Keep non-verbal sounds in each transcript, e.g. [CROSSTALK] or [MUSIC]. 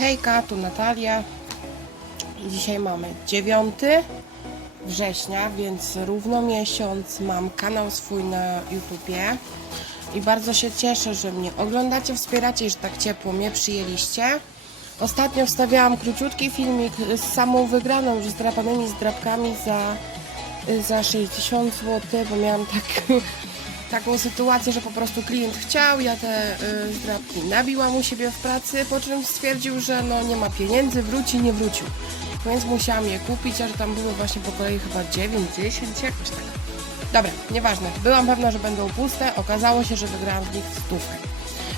Hejka, tu Natalia. Dzisiaj mamy 9 września, więc równo miesiąc mam kanał swój na YouTubie. I bardzo się cieszę, że mnie oglądacie, wspieracie że tak ciepło mnie przyjęliście. Ostatnio wstawiałam króciutki filmik z samą wygraną, już z drapanymi zdrapkami za, za 60 zł, bo miałam tak, taką sytuację, że po prostu klient chciał, ja te y, zdrapki nabiłam u siebie w pracy, po czym stwierdził, że no nie ma pieniędzy, wróci, nie wrócił. Więc musiałam je kupić, a że tam były właśnie po kolei chyba 9, 10, jakoś tak. Dobra, nieważne. Byłam pewna, że będą puste. Okazało się, że wygrałam z nich stówkę.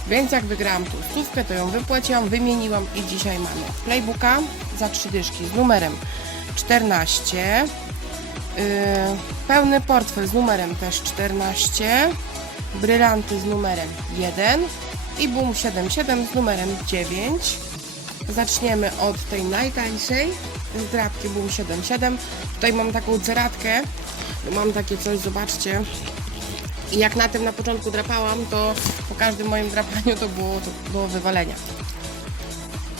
Więc jak wygrałam tą stówkę, to ją wypłaciłam, wymieniłam i dzisiaj mamy playbooka za trzy dyszki z numerem 14. Yy, pełny portfel z numerem też 14. Brylanty z numerem 1 i Boom 77 z numerem 9. Zaczniemy od tej najtańszej zdrabki Boom 77. Tutaj mam taką ceratkę. Mam takie coś, zobaczcie. I jak na tym na początku drapałam, to po każdym moim drapaniu to było, to było wywalenia.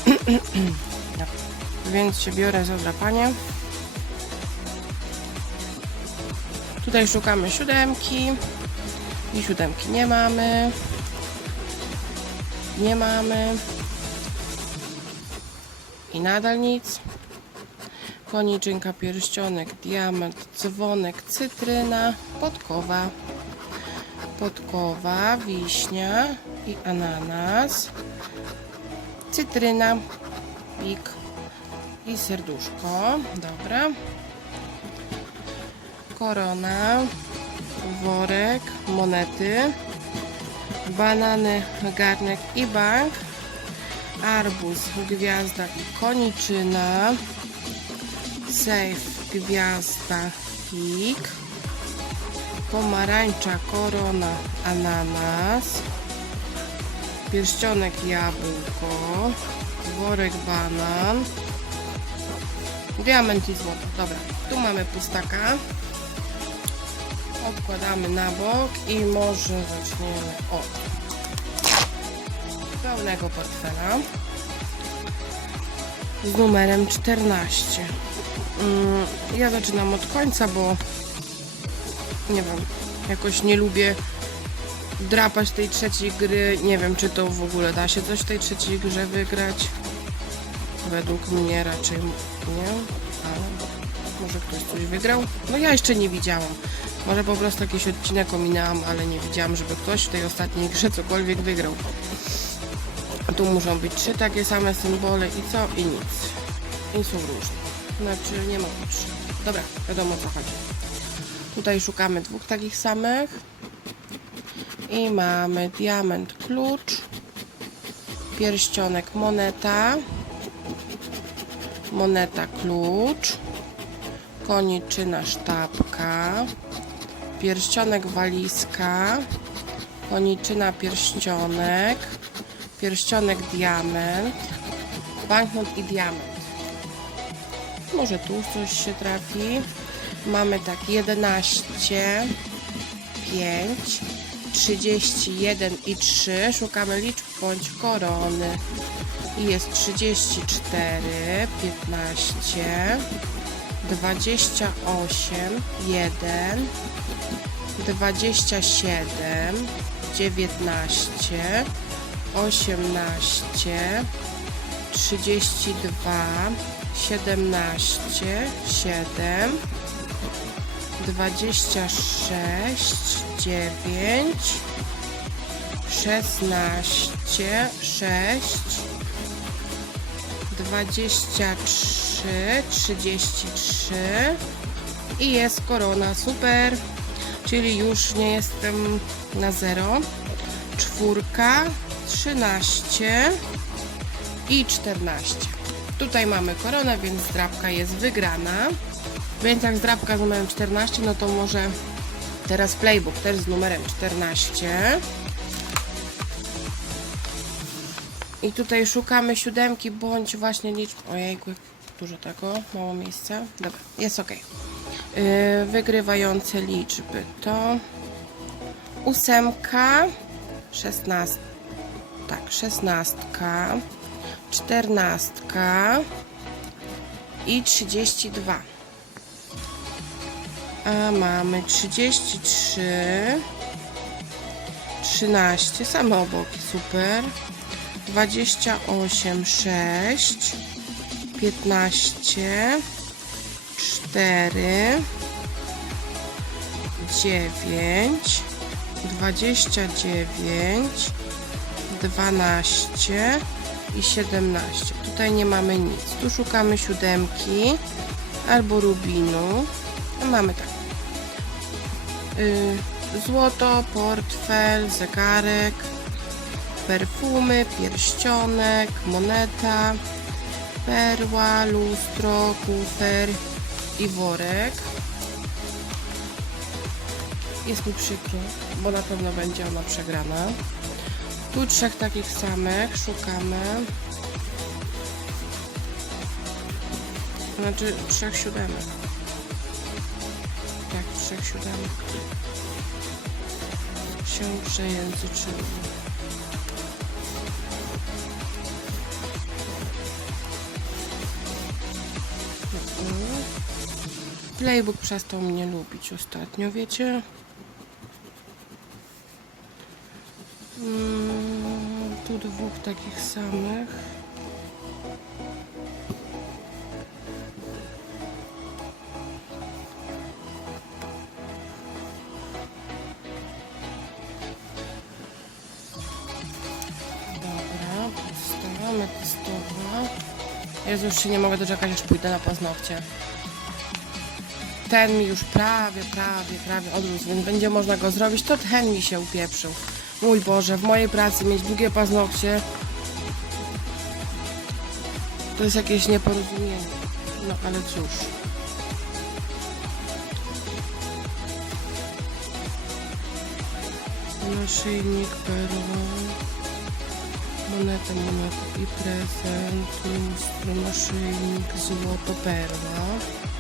[CLEARS THROAT] Więc się biorę za drapanie. Tutaj szukamy siódemki. I siódemki nie mamy. Nie mamy. I nadal nic. Koniczynka, pierścionek, diament, dzwonek, cytryna, podkowa. Podkowa, wiśnia i ananas. Cytryna, pik i serduszko. Dobra. Korona, worek, monety, banany, garnek i bank arbuz, gwiazda i koniczyna, sejf, gwiazda, pik, pomarańcza, korona, ananas, pierścionek, jabłko, worek, banan, diament i złoto. Dobra, tu mamy pustaka. Odkładamy na bok i może zaczniemy od pełnego portfela z numerem 14. Mm, Ja zaczynam od końca, bo nie wiem, jakoś nie lubię drapać tej trzeciej gry. Nie wiem, czy to w ogóle da się coś w tej trzeciej grze wygrać. Według mnie raczej nie, ale może ktoś coś wygrał. No ja jeszcze nie widziałam. Może po prostu jakiś odcinek ominęłam, ale nie widziałam, żeby ktoś w tej ostatniej grze cokolwiek wygrał. Tu muszą być trzy takie same symbole i co? I nic. I są różne. Znaczy nie ma trzy. Dobra, wiadomo co chodzi. Tutaj szukamy dwóch takich samych. I mamy diament klucz. Pierścionek moneta. Moneta klucz. Koniczyna sztabka. Pierścionek walizka. Koniczyna pierścionek pierścionek diament, banknot i diament. Może tu coś się trafi. Mamy tak 11, 5, 31 i 3. Szukamy liczb bądź korony. I jest 34, 15, 28, 1, 27, 19, 18, 32, 17, 7, 26, 9, 16, 6, 23, 33 i jest korona, super, czyli już nie jestem na zero. Czwórka, 13 i 14. Tutaj mamy koronę, więc zdrabka jest wygrana. Więc jak zdrabka z numerem 14, no to może teraz playbook też z numerem 14. I tutaj szukamy siódemki bądź właśnie liczb. Ojejku, dużo tego, mało miejsca. Dobra, jest ok. Yy, wygrywające liczby to ósemka, 16, tak, szesnastka, czternastka i 32. A mamy 33, 13, same obok, super. 28, 6, 15, 4, 9, 29, 12 i 17. Tutaj nie mamy nic. Tu szukamy siódemki albo rubinu. Mamy tak. Y, złoto, portfel, zegarek, perfumy, pierścionek, moneta, perła, lustro, kufer i worek. Jest mi przykro, bo na pewno będzie ona przegrana. Tu trzech takich samych szukamy. Znaczy trzech siódemek. Tak, trzech siódemek. Się przejęzyczyło. Playbook przestał mnie lubić ostatnio, wiecie? Mm, tu dwóch takich samych. Dobra, pusta, metestowa. Jezu, już się nie mogę doczekać, aż pójdę na paznokcie. Ten mi już prawie, prawie, prawie odrósł, więc będzie można go zrobić. To ten mi się upieprzył. Mój Boże, w mojej pracy mieć długie paznokcie to jest jakieś nieporozumienie. No ale cóż. Naszyjnik, perła, moneta, moneta i prezent, lustro, naszyjnik, złoto, perła.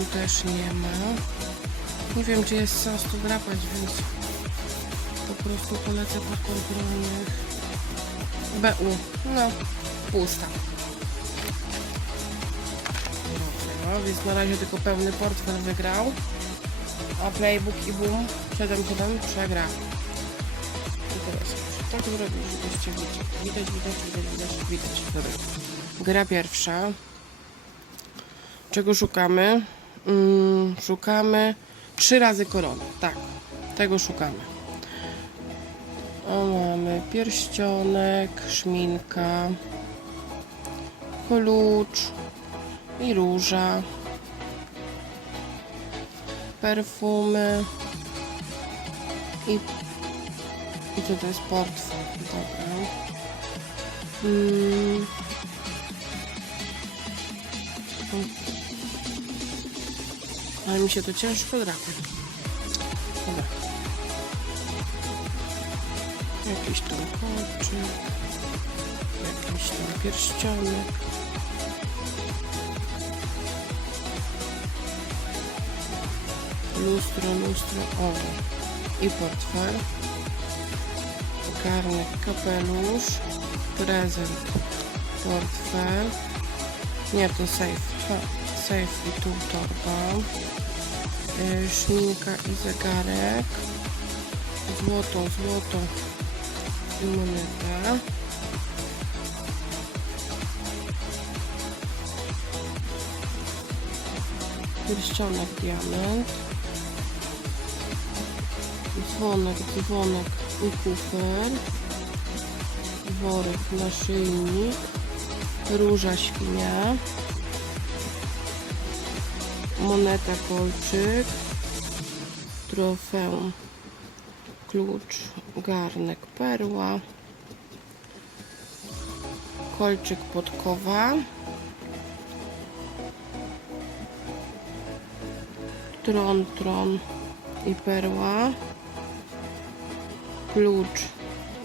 Tu też nie ma. Nie wiem, czy jest sens tu drapać, więc po prostu polecę po kontrolnych. BU. No, pusta. Dobra, więc na razie tylko pełny portfel wygrał. A Playbook i Boom 7-7 przegrał. I teraz tak zrobić, żebyście widzieli. Widać, widać, widać, widać, widać. Dobra. Gra pierwsza. Czego szukamy? Mm, szukamy trzy razy korony. Tak, tego szukamy. O, mamy pierścionek, szminka, klucz i róża, perfumy i, i to jest portfel. Dobra. Mm. Ale mi się to ciężko drapie. Dobra. Jakiś tam kolczyk. Jakiś tam pierścionek. Lustro, lustro, o. I portfel. Garnek, kapelusz. Prezent. Portfel. Nie, to safe. Ha, safe i tu torba. Y, Szminka i zegarek. Złoto, złoto i moneta. Pierścionek, diament. Dzwonek, dzwonek i kufer. Worek, naszyjnik. Róża, świnia. Moneta, kolczyk. Trofeum klucz, garnek, perła, kolczyk, podkowa, tron, tron i perła, klucz,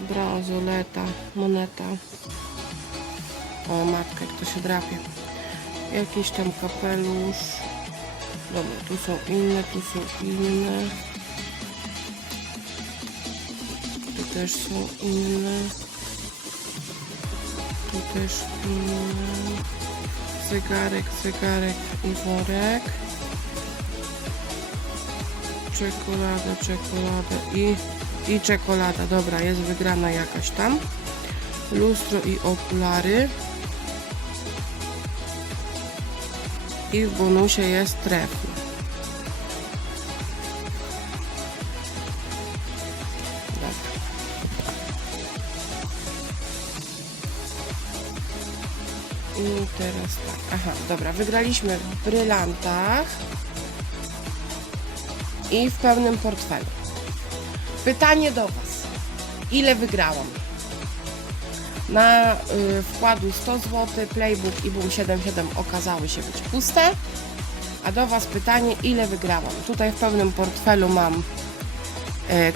bransoleta, moneta. O matka, jak to się drapie. Jakiś tam kapelusz. Dobra, tu są inne, tu są inne. Tu też są inne. Tu też inne. Zegarek, zegarek i worek. Czekolada, czekolada i, i czekolada. Dobra, jest wygrana jakaś tam. Lustro i okulary. I w bonusie jest trefny. I teraz tak. Aha, dobra. Wygraliśmy w brylantach i w pełnym portfelu. Pytanie do Was. Ile wygrałam? Na y, wkładu 100 zł Playbook i Boom 77 okazały się być puste. A do Was pytanie, ile wygrałam? Tutaj w pełnym portfelu mam y,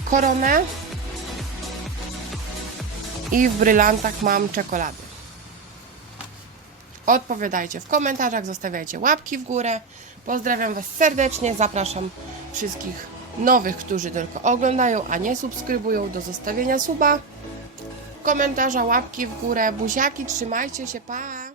koronę i w brylantach mam czekoladę. Odpowiadajcie w komentarzach, zostawiajcie łapki w górę. Pozdrawiam Was serdecznie, zapraszam wszystkich nowych, którzy tylko oglądają, a nie subskrybują do zostawienia suba komentarza, łapki w górę, buziaki, trzymajcie się, pa!